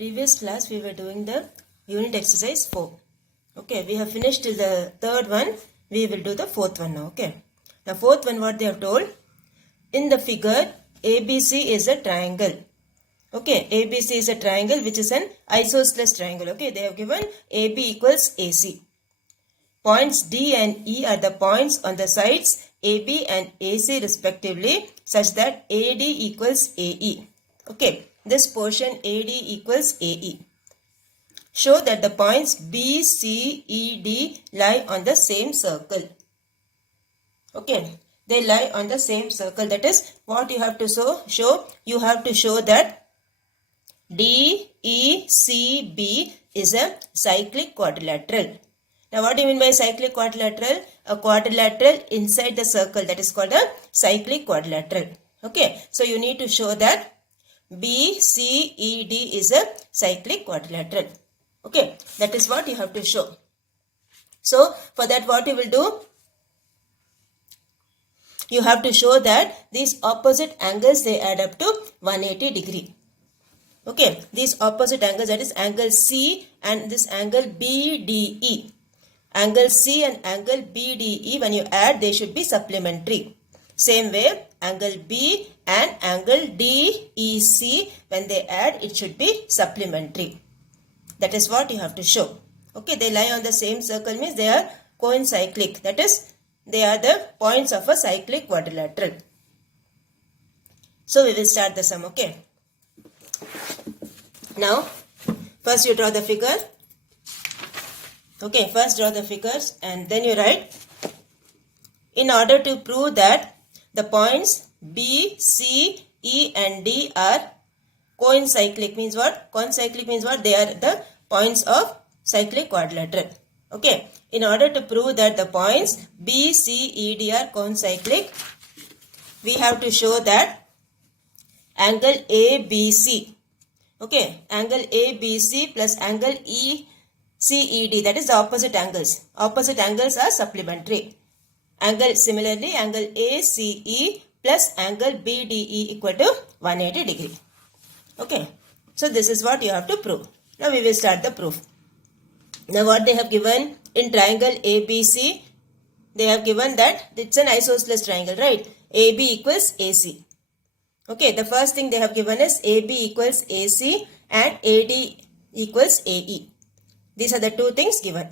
previous class we were doing the unit exercise 4. Okay, we have finished the third one. We will do the fourth one now. Okay, the fourth one, what they have told in the figure, ABC is a triangle. Okay, ABC is a triangle which is an isosceles triangle. Okay, they have given AB equals AC. Points D and E are the points on the sides AB and AC respectively, such that AD equals AE. Okay, this portion AD equals AE. Show that the points B, C, E, D lie on the same circle. Okay, they lie on the same circle. That is what you have to show. You have to show that DECB is a cyclic quadrilateral. Now what do you mean by cyclic quadrilateral? A quadrilateral inside the circle, that is called a cyclic quadrilateral. Okay, so you need to show that BCED is a cyclic quadrilateral. Okay, that is what you have to show. So for that, what you will do? You have to show that these opposite angles, they add up to 180 degree. Okay, these opposite angles, that is angle C and this angle BDE. Angle C and angle BDE, when you add, they should be supplementary. Same way, angle B and angle DEC, when they add, it should be supplementary. That is what you have to show. Okay, they lie on the same circle means they are coencyclic. That is, they are the points of a cyclic quadrilateral. So we will start the sum. Okay. Now, first you draw the figure. Okay, first draw the figures and then you write, in order to prove that the points B, C, E and D are coencyclic, means what? Coencyclic means what? They are the points of cyclic quadrilateral. Okay, in order to prove that the points B, C, E, D are coencyclic, we have to show that angle ABC, okay, angle ABC plus angle ECED, that is the opposite angles. Opposite angles are supplementary. Angle, similarly, angle ACE plus angle BDE equal to 180 degree. Okay, so this is what you have to prove. Now we will start the proof. Now what they have given in triangle ABC, they have given that it's an isosceles triangle, right? AB equals AC. Okay, the first thing they have given is AB equals AC and AD equals AE. These are the two things given.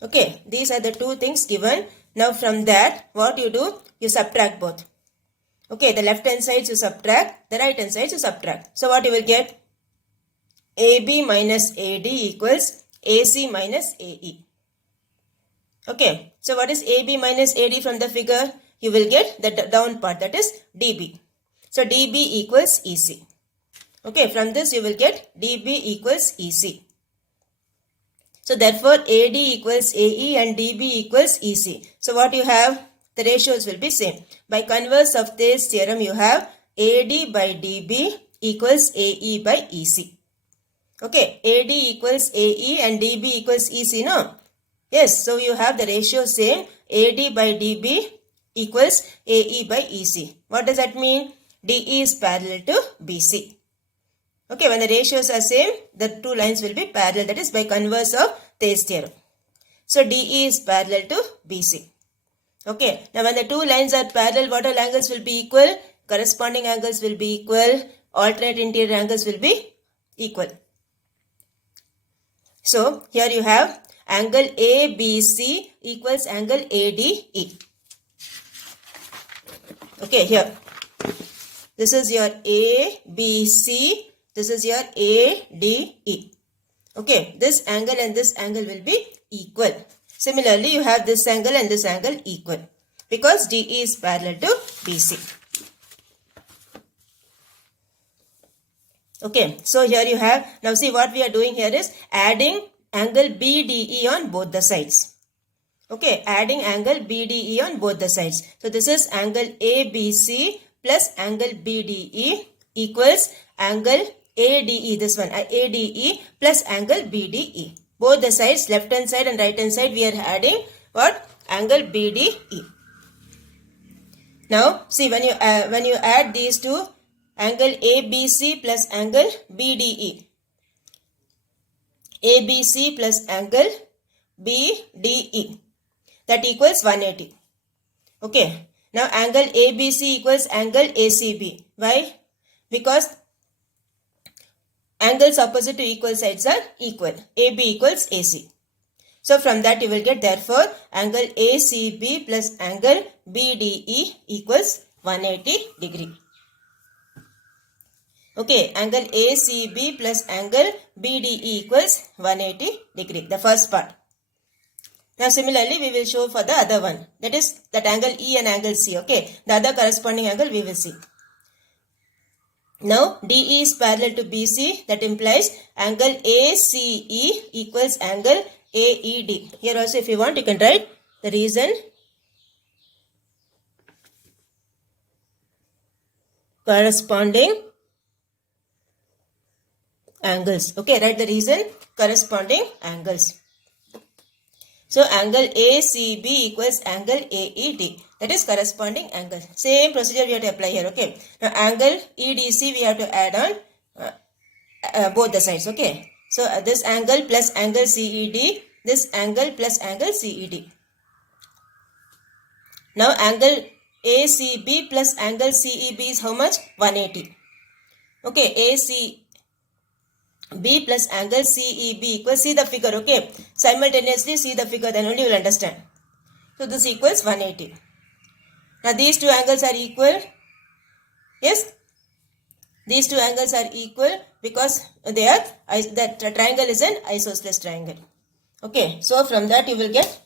Okay, these are the two things given. Now from that, what you do? You subtract both. Okay, the left hand side you subtract, the right hand side you subtract. So what you will get? AB minus AD equals AC minus AE. Okay, so what is AB minus AD from the figure? You will get the down part, that is DB. So DB equals EC. Okay, from this you will get DB equals EC. So therefore AD equals AE and DB equals EC. So what you have? The ratios will be same. By converse of this theorem, you have AD by DB equals AE by EC. Okay, AD equals AE and DB equals EC, no? Yes, so you have the ratio same. AD by DB equals AE by EC. What does that mean? DE is parallel to BC. Okay, when the ratios are same, the two lines will be parallel. That is by converse of Thayer's theorem. So DE is parallel to BC. Okay, now when the two lines are parallel, what all angles will be equal? Corresponding angles will be equal. Alternate interior angles will be equal. So here you have angle ABC equals angle ADE. Okay, here. This is your ABC. This is your ADE. Okay, this angle and this angle will be equal. Similarly, you have this angle and this angle equal because DE is parallel to BC. Okay, so here you have, now see what we are doing here is adding angle BDE on both the sides. Okay, adding angle BDE on both the sides. So this is angle ABC plus angle BDE equals angle ADE, this one, ADE plus angle BDE. Both the sides, left hand side and right hand side, we are adding what? Angle BDE. Now, see when you add these two, angle ABC plus angle BDE. ABC plus angle BDE, that equals 180. Okay. Now angle ABC equals angle ACB. Why? Because angles opposite to equal sides are equal. AB equals AC. So from that you will get, therefore angle ACB plus angle BDE equals 180 degree. Okay, angle ACB plus angle BDE equals 180 degree. The first part. Now similarly we will show for the other one. That is that angle E and angle C. Okay, the other corresponding angle we will see. Now DE is parallel to BC. That implies angle ACE equals angle AED. Here also if you want you can write the reason. Corresponding angles. Okay, write the reason corresponding angles. So angle ACB equals angle AED. That is corresponding angle. Same procedure we have to apply here. Okay. Now angle EDC we have to add on both the sides. Okay. So this angle plus angle CED. This angle plus angle CED. Now angle ACB plus angle CEB is how much? 180. Okay. AC B plus angle CEB equals, see the figure, okay. Simultaneously see the figure, then only you will understand. So this equals 180. Now these two angles are equal. Yes. These two angles are equal because they are, that triangle is an isosceles triangle. Okay. So from that you will get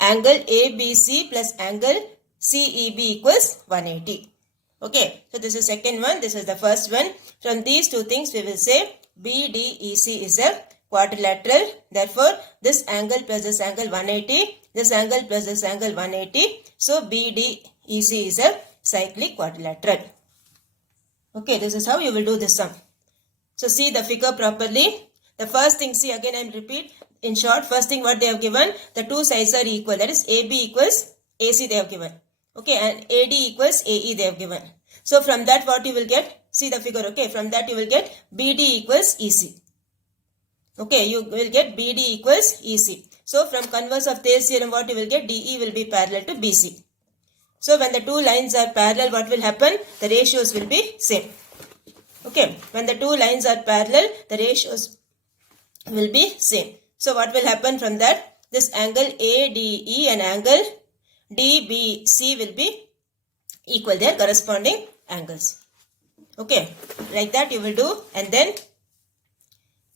angle ABC plus angle CEB equals 180. Okay, so this is second one, this is the first one. From these two things we will say BDEC is a quadrilateral. Therefore, this angle plus this angle 180, this angle plus this angle 180. So, BDEC is a cyclic quadrilateral. Okay, this is how you will do this sum. So, see the figure properly. The first thing, see again I will repeat. In short, first thing what they have given, the two sides are equal. That is AB equals AC they have given. Okay, and AD equals AE they have given. So from that what you will get, see the figure, okay, from that you will get BD equals EC. Okay, you will get BD equals EC. So from converse of Thales theorem what you will get, DE will be parallel to BC. So when the two lines are parallel, what will happen? The ratios will be same. Okay, when the two lines are parallel, the ratios will be same. So what will happen from that? This angle ADE and angle DBC will be equal, their corresponding angles. Okay, like that you will do, and then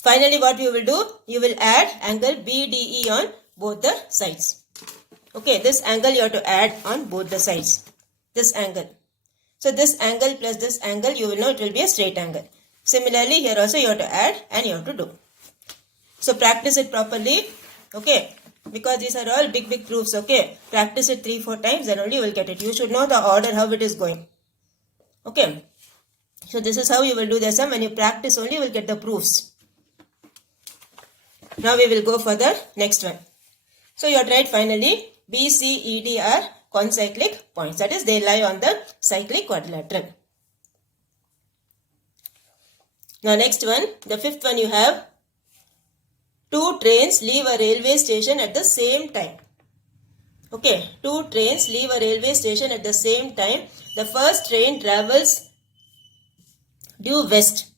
finally what you will do, you will add angle BDE on both the sides. Okay, this angle you have to add on both the sides. This angle. So this angle plus this angle, you will know it will be a straight angle. Similarly, here also you have to add and you have to do. So practice it properly. Okay. Because these are all big proofs, okay. Practice it 3-4 times, then only you will get it. You should know the order, how it is going. Okay. So this is how you will do the sum. When you practice only, you will get the proofs. Now we will go for the next one. So you have to write finally, B, C, E, D are concyclic points. That is, they lie on the cyclic quadrilateral. Now next one, the fifth one you have. Two trains leave a railway station at the same time. Okay, two trains leave a railway station at the same time. The first train travels due west.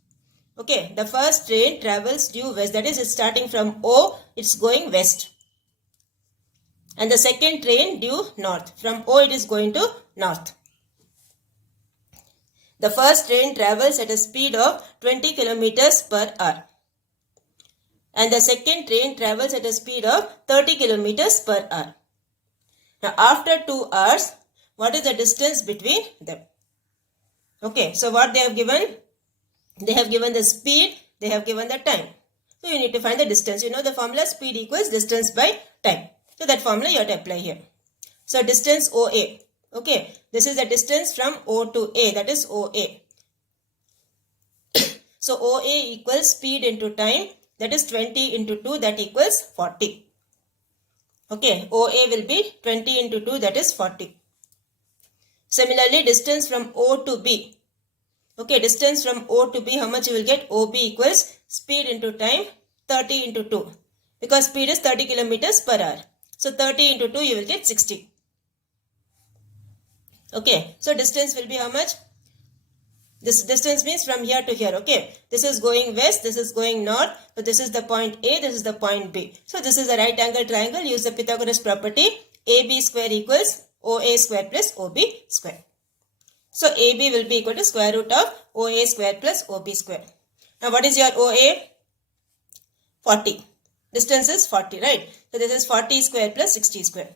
Okay, the first train travels due west. That is, it's starting from O, it's going west. And the second train due north. From O, it is going to north. The first train travels at a speed of 20 kilometers per hour. And the second train travels at a speed of 30 kilometers per hour. Now, after 2 hours, what is the distance between them? Okay, so what they have given? They have given the speed, they have given the time. So, you need to find the distance. You know the formula, speed equals distance by time. So, that formula you have to apply here. So, distance OA. Okay, this is the distance from O to A, that is OA. So, OA equals speed into time. That is 20 into 2, that equals 40. Okay, OA will be 20 into 2, that is 40. Similarly, distance from O to B. Okay, distance from O to B, how much you will get? OB equals speed into time, 30 into 2. Because speed is 30 kilometers per hour. So 30 into 2, you will get 60. Okay, so distance will be how much? This distance means from here to here. Okay, this is going west, this is going north. So this is the point A, this is the point B. So this is a right angle triangle. Use the Pythagoras property. AB square equals OA square plus OB square. So AB will be equal to square root of OA square plus OB square. Now what is your OA? 40. Distance is 40, right? So this is 40 square plus 60 square.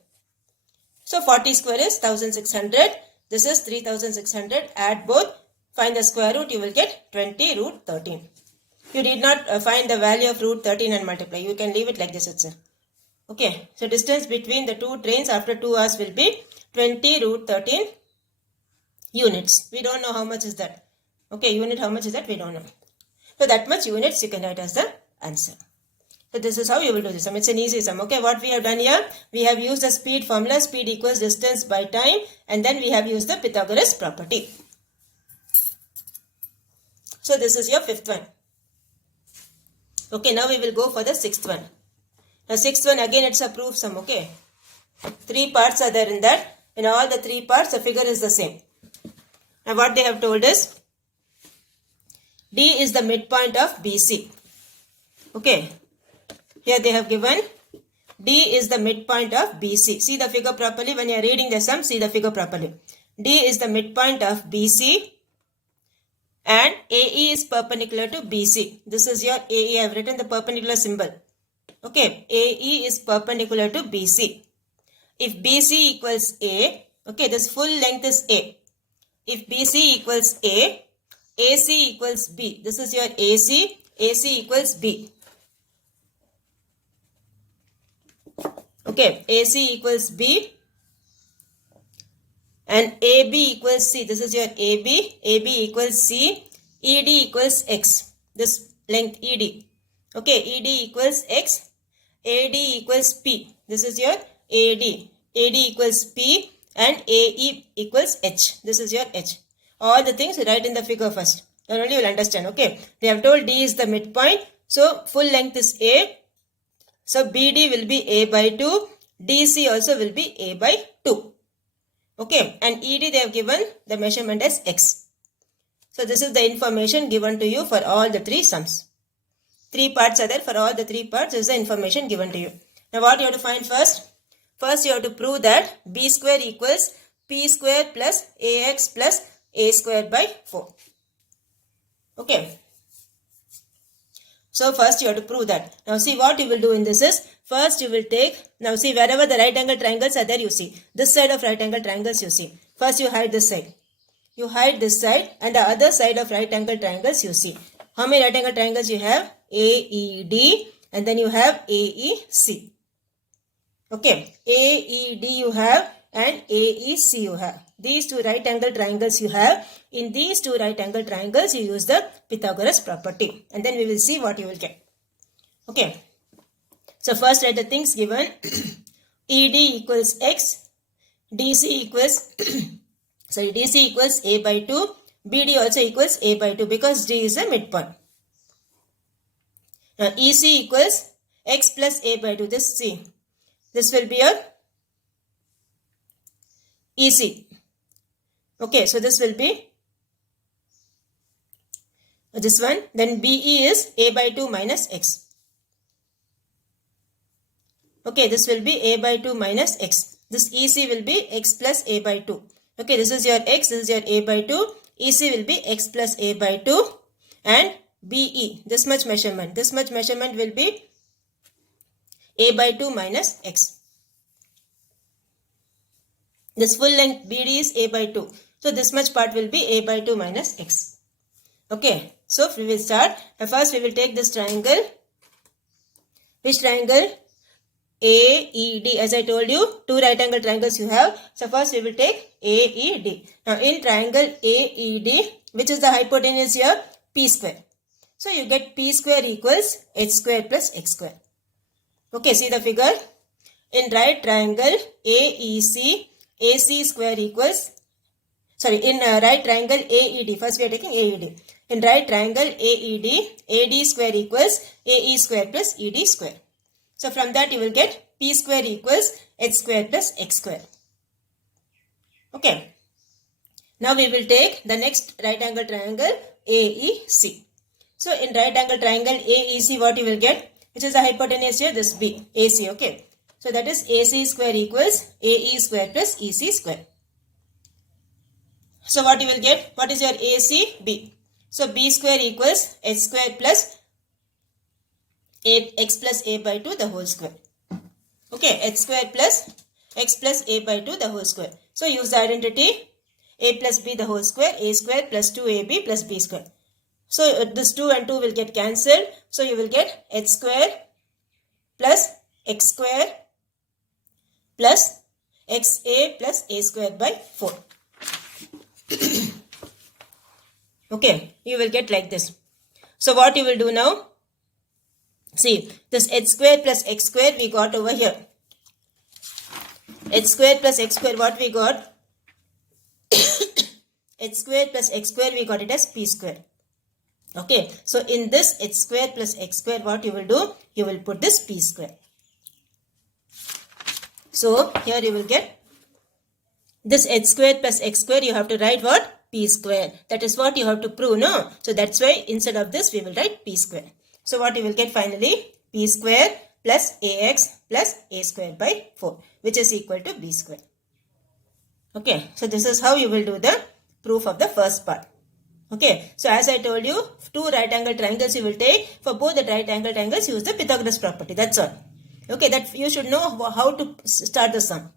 So 40 square is 1600. This is 3600. Add both. Find the square root. You will get 20 root 13. You did not find the value of root 13 and multiply. You can leave it like this itself. Okay. So distance between the two trains after 2 hours will be 20 root 13 units. We don't know how much is that. Okay. Unit, how much is that? We don't know. So that much units you can write as the answer. So this is how you will do this sum. It's an easy sum. Okay, what we have done here, we have used the speed formula, speed equals distance by time, and then we have used the Pythagoras property. So this is your fifth one. Okay, now we will go for the sixth one. The sixth one, again it's a proof sum. Okay, 3 parts are there in that. In all the 3 parts, the figure is the same. Now what they have told is, D is the midpoint of BC. Okay. Here they have given D is the midpoint of BC. See the figure properly. When you are reading the sum, see the figure properly. D is the midpoint of BC and AE is perpendicular to BC. This is your AE. I have written the perpendicular symbol. Okay. AE is perpendicular to BC. If BC equals A, okay, this full length is A. If BC equals A, AC equals B. This is your AC. AC equals B. Okay, AC equals B and AB equals C. This is your AB. AB equals C. ED equals X. This length ED. Okay, ED equals X. AD equals P. This is your AD. AD equals P and AE equals H. This is your H. All the things write in the figure first. Then only you will understand. Okay, they have told D is the midpoint. So, full length is A. So, BD will be A by 2. DC also will be A by 2. Okay. And ED they have given the measurement as X. So, this is the information given to you for all the 3 sums. 3 parts are there. For all the 3 parts, this is the information given to you. Now, what you have to find first? First, you have to prove that B square equals P square plus AX plus A square by 4. Okay. So, first you have to prove that. Now, see what you will do in this is, first you will take, now see wherever the right angle triangles are there, you see. This side of right angle triangles you see. First you hide this side. You hide this side and the other side of right angle triangles you see. How many right angle triangles you have? AED and then you have AEC. Okay. AED you have and AEC you have. These 2 right angle triangles you have. In these 2 right angle triangles, you use the Pythagoras property. And then we will see what you will get. Okay. So, first write the things given. ED equals X. DC equals, sorry, DC equals A by 2. BD also equals A by 2 because D is a midpoint. Now, EC equals X plus A by 2. This C. This will be your EC. Okay, so this will be this one. Then BE is A by 2 minus X. Okay, this will be A by 2 minus X. This EC will be X plus A by 2. Okay, this is your X, this is your A by 2. EC will be X plus A by 2. And BE, this much measurement will be A by 2 minus X. This full length BD is A by 2. So, this much part will be A by 2 minus X. Okay. So, we will start. First, we will take this triangle. Which triangle? AED. As I told you, 2 right angle triangles you have. So, first we will take AED. Now, in triangle AED, which is the hypotenuse here? P square. So, you get P square equals H square plus X square. Okay. See the figure? In right triangle AEC, AC square equals Sorry, in right triangle AED, first we are taking AED. In right triangle AED, AD square equals AE square plus ED square. So from that you will get P square equals H square plus X square. Okay. Now we will take the next right angle triangle AEC. So in right angle triangle AEC, what you will get? Which is the hypotenuse here? This B, AC, okay. So that is AC square equals AE square plus EC square. So what you will get? What is your AC? B. So B square equals H square plus X plus A by 2 the whole square. Okay, H square plus X plus A by 2 the whole square. So use the identity A plus B the whole square, A square plus 2AB plus B square. So this 2 and 2 will get cancelled. So you will get H square plus X square plus XA plus A square by 4. Okay, you will get like this. So what you will do now? See, this H square plus X square we got over here. H square plus X square, what we got? H square plus X square, we got it as P square. Okay, so in this H square plus X square, what you will do? You will put this P square. So here you will get this H square plus X square, you have to write what? P square. That is what you have to prove, no? So that's why instead of this, we will write P square. So what you will get finally? P square plus AX plus A square by 4, which is equal to B square. Okay, so this is how you will do the proof of the first part. Okay, so as I told you, two right angle triangles you will take. For both the right angle triangles, use the Pythagoras property. That's all. Okay, that you should know how to start the sum.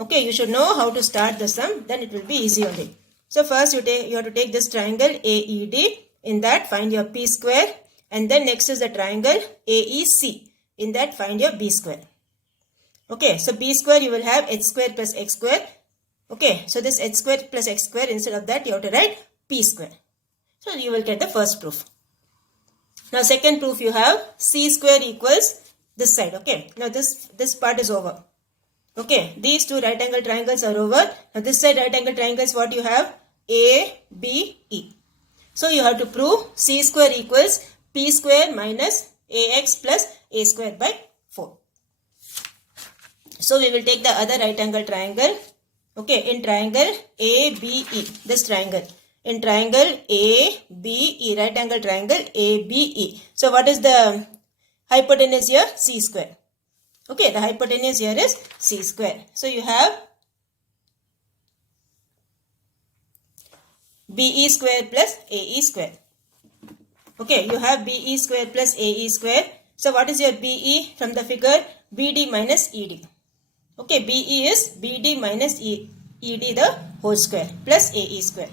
Okay, you should know how to start the sum. Then it will be easy only. So first you have to take this triangle AED. In that find your P square. And then next is the triangle AEC. In that find your B square. Okay, so B square you will have H square plus X square. Okay, so this H square plus X square, instead of that you have to write P square. So you will get the first proof. Now second proof you have C square equals this side. Okay, now this part is over. Okay, these two right angle triangles are over. Now this side right angle triangles, what you have? A, B, E. So you have to prove C square equals P square minus AX plus A square by 4. So we will take the other right angle triangle. Okay, in triangle ABE, this triangle. In triangle ABE, right angle triangle ABE. So what is the hypotenuse here? C square. Okay, the hypotenuse here is C square. So you have BE square plus AE square. Okay, you have BE square plus AE square. So what is your BE from the figure? BD minus ED. Okay, BE is BD minus ED the whole square plus AE square.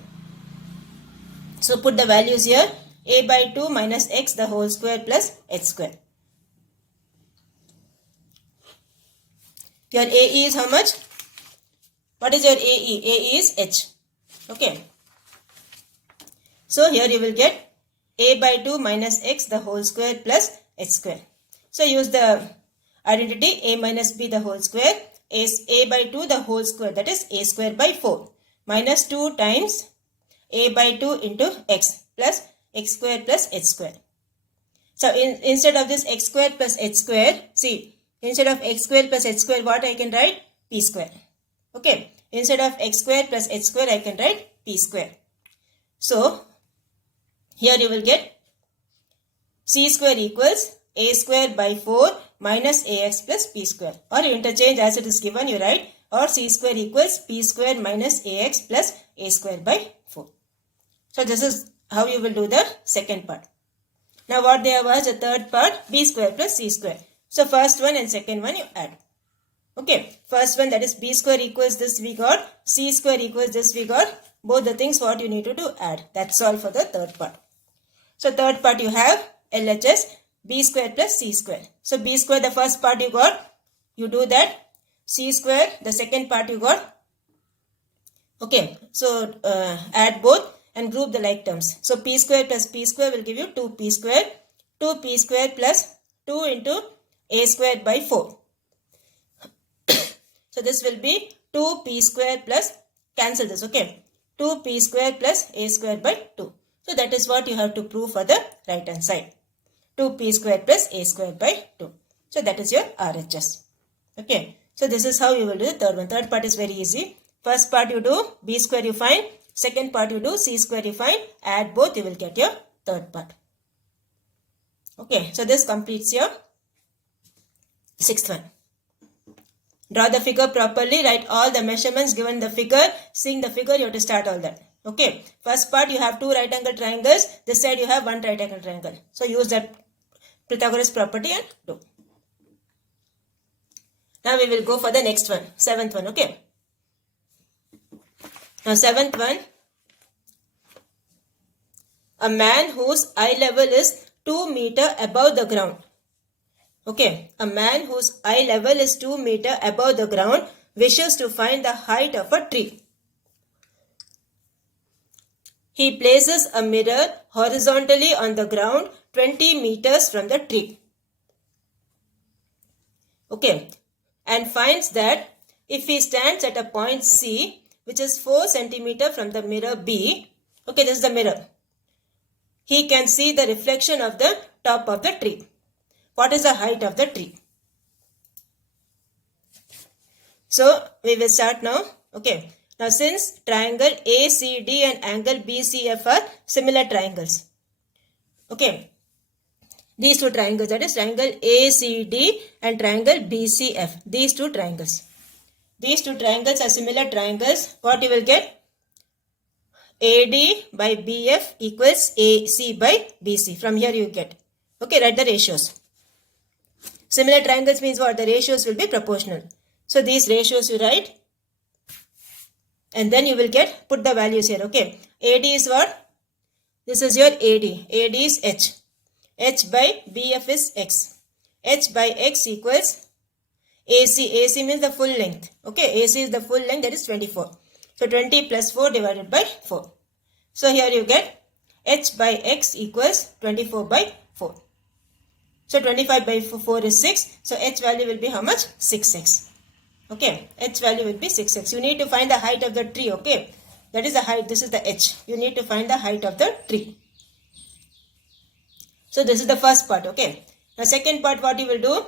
So put the values here. A by 2 minus X the whole square plus H square. Your AE is how much? What is your AE? AE is H. Okay. So here you will get A by 2 minus X the whole square plus H square. So use the identity A minus B the whole square is A by 2 the whole square, that is A square by 4 minus 2 times A by 2 into X plus X square plus H square. So instead of this X square plus H square, see, instead of X square plus H square, what I can write? P square. Okay, instead of X square plus H square, I can write P square. So here you will get C square equals A square by 4 minus AX plus P square. Or you interchange as it is given, you write, or C square equals P square minus AX plus A square by 4. So this is how you will do the second part. Now what there was the third part? B square plus C square. So first one and second one you add. Okay, first one, that is B square equals this we got, C square equals this we got. Both the things what you need to do, add. That's all for the third part. So third part you have LHS B square plus C square. So B square, the first part you got, you do that. C square, the second part you got. Okay, so add both and group the like terms. So P square plus P square will give you 2P square. 2P square plus 2 into A square by 4. So this will be 2P square plus, cancel this, okay. 2p square plus a square by 2. So that is what you have to prove for the right hand side. 2p square plus a square by 2. So that is your RHS. Okay. So this is how you will do the third one. Third part is very easy. First part you do b square you find. Second part you do c square you find. Add both, you will get your third part. Okay. So this completes your sixth one. Draw the figure properly. Write all the measurements given in the figure. Seeing the figure, you have to start all that. Okay. First part, you have 2 right angle triangles. This side, you have 1 right angle triangle. So, use that Pythagoras property and do. Now, we will go for the next one. Seventh one. Okay. Now, seventh one. A man whose eye level is 2 meters above the ground. Okay, a man whose eye level is 2 meters above the ground wishes to find the height of a tree. He places a mirror horizontally on the ground 20 meters from the tree. Okay, and finds that if he stands at a point C, which is 4 centimeters from the mirror B, okay, this is the mirror, he can see the reflection of the top of the tree. What is the height of the tree? So, we will start now. Okay. Now, since triangle ACD and angle BCF are similar triangles. Okay. These two triangles, that is triangle ACD and triangle BCF. These two triangles. These two triangles are similar triangles. What you will get? AD by BF equals AC by BC. From here you get. Okay, write the ratios. Similar triangles means what? The ratios will be proportional. So these ratios you write. And then you will get, put the values here. Okay. AD is what? This is your AD. AD is H. H by BF is X. H by X equals AC. AC means the full length. Okay. AC is the full length, that is 24. So 20 plus 4 divided by 4. So here you get H by X equals 24 by 4. So 25 by 4 is 6. So H value will be how much? 6x. Okay. H value will be 6x. You need to find the height of the tree. Okay. That is the height. This is the H. You need to find the height of the tree. So this is the first part. Okay. Now second part, what you will do?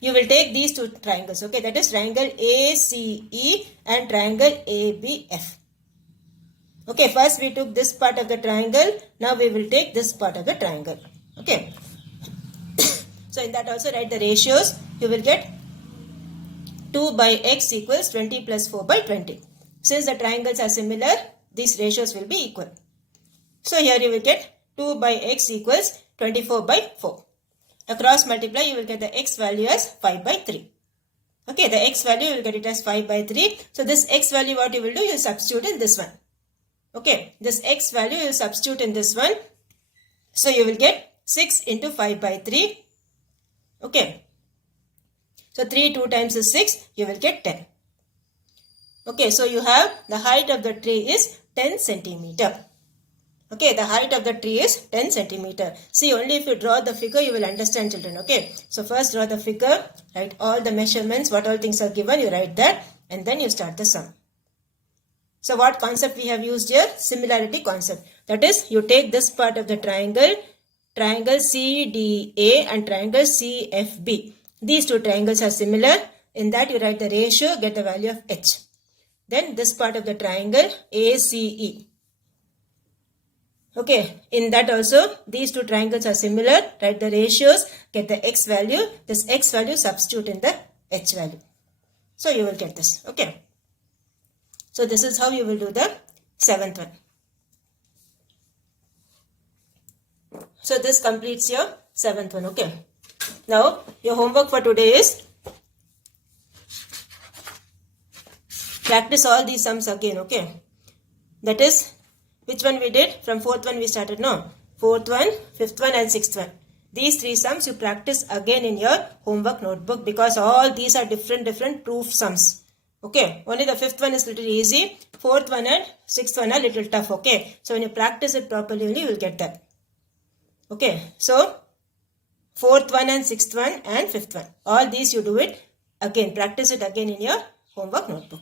You will take these two triangles. Okay. That is triangle ACE and triangle ABF. Okay. First we took this part of the triangle. Now we will take this part of the triangle. Okay. So in that also write the ratios. You will get 2 by x equals 20 plus 4 by 20. Since the triangles are similar, these ratios will be equal. So here you will get 2 by x equals 24 by 4. Across multiply, you will get the x value as 5 by 3. Okay, the x value you will get it as 5 by 3. So this x value what you will do, you will substitute in this one. Okay, this x value you will substitute in this one. So you will get 6 into 5 by 3. Okay. So 3 2 times is 6. You will get 10. Okay. So you have the height of the tree is 10 centimeter. Okay. The height of the tree is 10 centimeter. See, only if you draw the figure, you will understand, children. Okay. So first draw the figure. Write all the measurements. What all things are given. You write that. And then you start the sum. So what concept we have used here? Similarity concept. That is, you take this part of the triangle CDA and triangle CFB. These two triangles are similar. In that you write the ratio, get the value of H. Then this part of the triangle ACE. Okay, in that also these two triangles are similar. Write the ratios, get the X value. This X value substitute in the H value. So you will get this. Okay. So this is how you will do the seventh one. So this completes your seventh one. Okay. Now your homework for today is practice all these sums again. Okay. That is, which one we did? From fourth one we started. No. Fourth one, fifth one and sixth one. These three sums you practice again in your homework notebook because all these are different proof sums. Okay. Only the fifth one is little easy. Fourth one and sixth one are little tough. Okay. So when you practice it properly only you will get that. Okay. So fourth one and sixth one and fifth one. All these you do it again. Practice it again in your homework notebook.